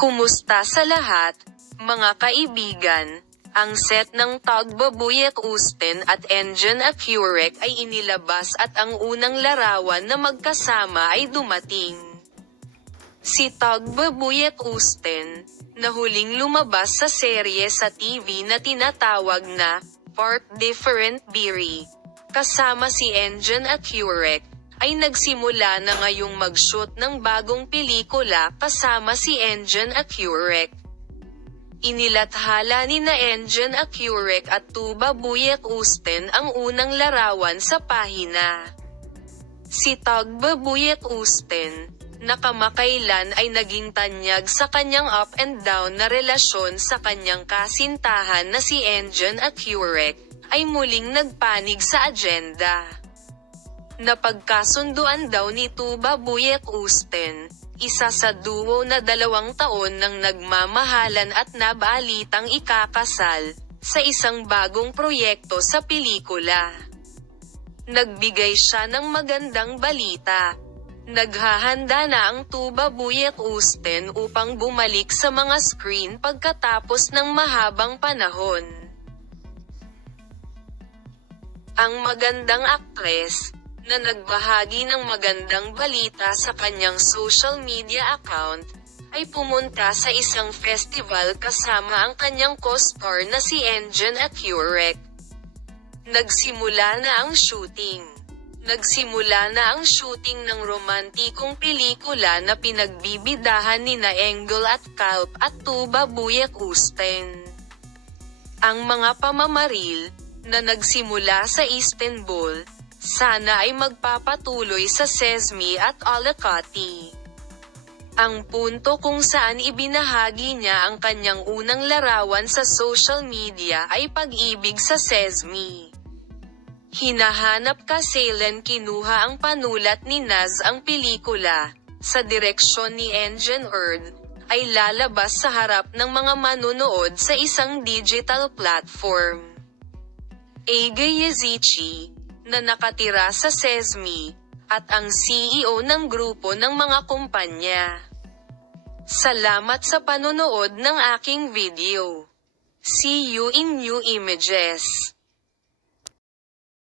Kumusta sa lahat, mga kaibigan? Ang set ng Tagbabuyek Usten at Engine Accurec ay inilabas at ang unang larawan na magkasama ay dumating. Si Tagbabuyek Usten, na huling lumabas sa serye sa TV na tinatawag na Part Different Biri, kasama si Engine Accurec, ay nagsimula na ngayong mag-shoot ng bagong pelikula kasama si Engine Accurec. Inilathala ni na Engine Accurec at Tagbabuyek Usten ang unang larawan sa pahina. Si Tagbabuyek Usten, na kamakailan ay naging tanyag sa kanyang up and down na relasyon sa kanyang kasintahan na si Engine Accurec, ay muling nagpanig sa agenda. Napagkasunduan daw ni Tagbabuyek Usten, isa sa duo na 2 taon nang nagmamahalan at nabalitang ikakasal, sa isang bagong proyekto sa pelikula. Nagbigay siya ng magandang balita. Naghahanda na ang Tagbabuyek Usten upang bumalik sa mga screen pagkatapos ng mahabang panahon. Ang magandang aktres, na nagbahagi ng magandang balita sa kanyang social media account, ay pumunta sa isang festival kasama ang kanyang co-star na si Engine Accurec. Nagsimula na ang shooting ng romantikong pelikula na pinagbibidahan nina Engel at Kalp at Tagbabuyek Usten. Ang mga pamamaril, na nagsimula sa Istanbul, sana ay magpapatuloy sa Sesmi at Alicante. Ang punto kung saan ibinahagi niya ang kanyang unang larawan sa social media ay pag-ibig sa Sesmi. Hinahanap ka Salen kinuha ang panulat ni Naz ang pelikula, sa direksyon ni Engine Earth, ay lalabas sa harap ng mga manonood sa isang digital platform. Ege Yezici, na nakatira sa Sesmi, at ang CEO ng grupo ng mga kumpanya. Salamat sa panonood ng aking video. See you in new images.